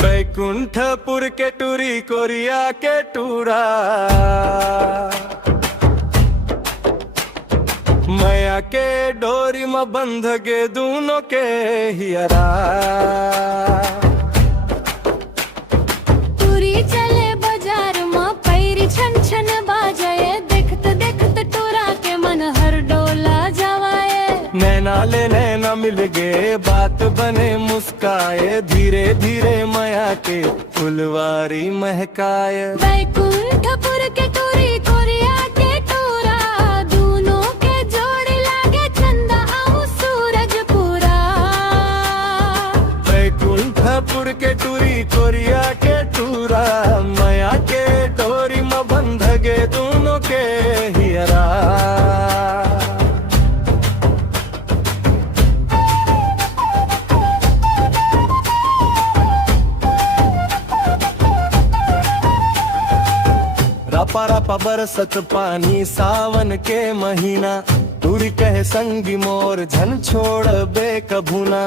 बैकुंठपुर के टूरी कोरिया के टूरा, मैया के डोरी में बंध गे दोनों के हियरा। टूरी चले बाजार में पैरी छन छन बाजाए, देखत देखत टूरा के मन हर डोला जावाए। नैना ले नैना मिल गे बात बने मुस्काए, धीरे धीरे माया के फुलवारी महकाए। बैकुंठपुर के टूरी कोरिया के टूरा, दोनों के जोड़ी लागे चंदा आऊ सूरज पूरा। बैकुंठपुर के टूरी कोरिया के टूरा, माया के डोरी में बंध गे दोनों के हियरा। रापा रापा बरसत पानी सावन के महीना, टूरी कहे संगी मोर झन छोड़ बे कभूना।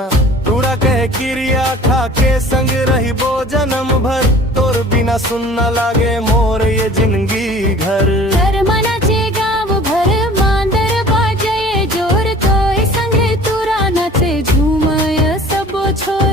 टूरा कहे किरिया खा के संग रही बो जन्म भर, तोर बिना सुनना लागे मोर ये जिंदगी घर। घर मनाचे गाँव भर मांदर बाजे जोर, तो संगे टूरा नाचे झूमय सब छोर।